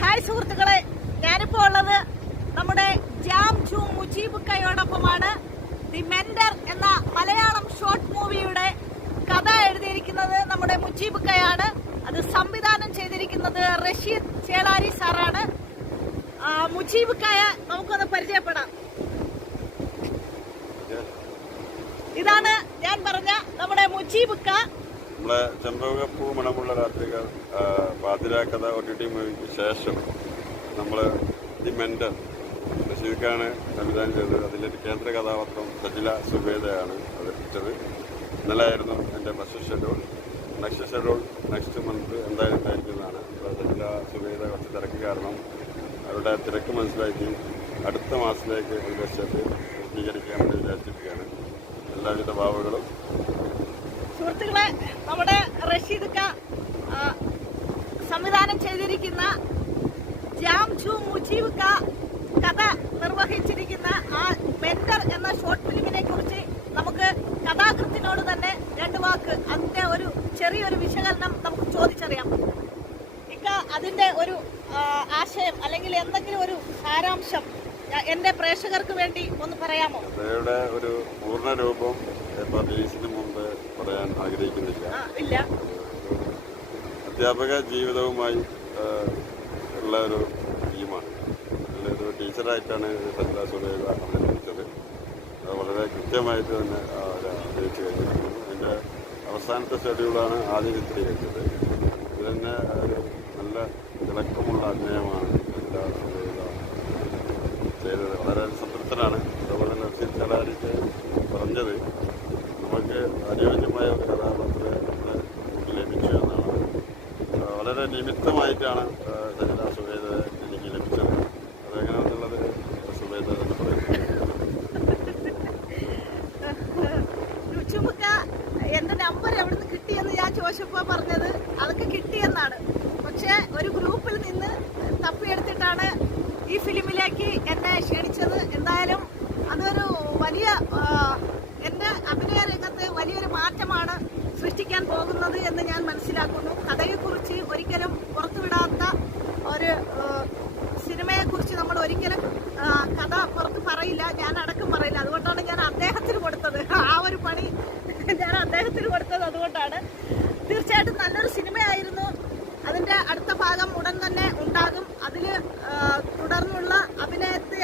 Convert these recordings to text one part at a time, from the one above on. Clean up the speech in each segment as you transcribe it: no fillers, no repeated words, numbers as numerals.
Hi സുഹൃത്തുക്കളെ, ഞാനിപ്പോൾ ഉള്ളത് നമ്മുടെ ജാം ജൂ മുജീബുക്കയോടൊപ്പമാണ്. ദി മെന്റർ എന്ന മലയാളം ഷോർട്ട് മൂവിയുടെ കഥ എഴുതിയിരിക്കുന്നത് നമ്മുടെ മുജീബുക്കയാണ്. അത് സംവിധാനം ചെയ്തിരിക്കുന്നത് റഷീദ് ചേളാരി സാറാണ്. മുജീബുക്കയെ നമുക്കൊന്ന് പരിചയപ്പെടാം. ഇതാണ് ഞാൻ പറഞ്ഞ നമ്മുടെ മുജീബുക്ക. നമ്മളെ ചെമ്പകപ്പൂ മണമുള്ള രാത്രികൾ പാതിരാക്കഥ OTT മൂവിക്ക് ശേഷം നമ്മൾ ദി മെന്റർ റഷീദാണ് സംവിധാനം ചെയ്തത്. അതിലൊരു കേന്ദ്ര കഥാപാത്രം സജില സുബേദയാണ് അവതരിപ്പിച്ചത്. ഇന്നലെ ആയിരുന്നു എൻ്റെ ഫസ്റ്റ് ഷെഡ്യൂൾ. നെക്സ്റ്റ് മന്ത് എന്തായാലും ഉണ്ടായിരിക്കുന്നതാണ്. സജില സുബേദ കുറച്ച് തിരക്ക് കാരണം അവരുടെ തിരക്ക് മനസ്സിലാക്കി അടുത്ത മാസത്തിലേക്ക് അതിൻ്റെ ഷെഡ് പൂർത്തീകരിക്കാൻ വേണ്ടി വിചാരിച്ചിരിക്കുകയാണ്. എല്ലാവിധ ഭാവങ്ങളും. സുഹൃത്തുക്കളെ, നമ്മുടെ റഷീദ് സംവിധാനം ചെയ്തിരിക്കുന്ന ജാം ജൂ മുജീബുക്ക കഥ നിർവഹിച്ചിരിക്കുന്ന ആ മെന്റർ എന്ന ഷോർട്ട് ഫിലിമിനെ കുറിച്ച് നമുക്ക് കഥാകൃത്തിനോട് തന്നെ രണ്ട് വാക്ക് അതിന്റെ ഒരു ചെറിയൊരു വിശകലനം നമുക്ക് ചോദിച്ചറിയാം. അതിന്റെ ഒരു ആശയം അല്ലെങ്കിൽ എന്തെങ്കിലും ഒരു സാരാംശം എന്റെ പ്രേക്ഷകർക്ക് വേണ്ടി ഒന്ന് പറയാമോ? കഥയുടെ ഒരു പൂർണ്ണ രൂപം റിലീസിന് മുമ്പ് പറയാൻ ആഗ്രഹിക്കുന്നില്ല. ഇല്ല. അധ്യാപക ജീവിതവുമായി ഉള്ള ഒരു ടീമാണ്. അതിലൊരു ടീച്ചറായിട്ടാണ് സജില സുബേദ അവതരിപ്പിച്ചത്. വളരെ കൃത്യമായിട്ട് തന്നെ അഭിനയിച്ചു കഴിഞ്ഞിരിക്കുന്നു. അതിൻ്റെ അവസാനത്തെ ഷെഡ്യൂളാണ് ആദ്യം ചിത്രീകരിച്ചത്. ഇത് തന്നെ ഒരു നല്ല തിളക്കമുള്ള അഭിനയമാണ് സജില സുബേദ ചെയ്തത്. വളരെ സംതൃപ്തനാണ്. അതുപോലെ തന്നെ റഷീദ് ചേളാരിക്ക് പറഞ്ഞത് നമുക്ക് അനുയോജ്യമായ ഒരു കഥാപാത്രത്തെ നമുക്ക് ലഭിച്ചു എന്നാണ്. വളരെ നിമിത്തമായിട്ടാണ് സജില സുബേദ എനിക്ക് ലഭിച്ചത്. അതെങ്ങനെയാണെന്നുള്ളത് സുബേദ തന്നെ പറയുന്നത്. എന്റെ നമ്പർ എവിടുന്ന് കിട്ടിയെന്ന് ഞാൻ ചോദിച്ചപ്പോ പറഞ്ഞത് അതൊക്കെ കിട്ടിയെന്നാണ്. പക്ഷെ ഒരു ഗ്രൂപ്പിൽ നിന്ന് തപ്പിയെടുത്തിട്ടാണ് ഈ ഫിലിമിലേക്ക് എന്നെ ക്ഷണിച്ചത്. എന്തായാലും അതൊരു വലിയ എന്റെ അഭിനയ രംഗത്ത് വലിയൊരു മാറ്റമാണ് സൃഷ്ടിക്കാൻ പോകുന്നത് എന്ന് ഞാൻ മനസ്സിലാക്കുന്നു. കഥയെക്കുറിച്ച് ഒരിക്കലും പുറത്തുവിടാത്ത ഒരു സിനിമയെക്കുറിച്ച് നമ്മൾ ഒരിക്കലും കഥ പുറത്ത് പറയില്ല, ഞാൻ അടക്കം പറയില്ല. അതുകൊണ്ടാണ് ഞാൻ അദ്ദേഹത്തിന് കൊടുത്തത്. ആ ഒരു പണി ഞാൻ അദ്ദേഹത്തിന് കൊടുത്തത് അതുകൊണ്ടാണ്. തീർച്ചയായിട്ടും നല്ലൊരു സിനിമയായിരുന്നു. അതിന്റെ അടുത്ത ഭാഗം ഉടൻ തന്നെ ഉണ്ടാകും. അതിൽ തുടർന്നുള്ള അഭിനയത്തെ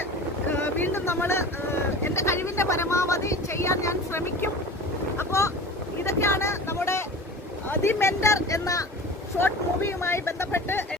വീണ്ടും നമ്മൾ എൻ്റെ കഴിവിൻ്റെ പരമാവധി ചെയ്യാൻ ഞാൻ ശ്രമിക്കും. അപ്പോൾ ഇതൊക്കെയാണ് നമ്മുടെ ദി മെന്റർ എന്ന ഷോർട്ട് മൂവിയുമായി ബന്ധപ്പെട്ട്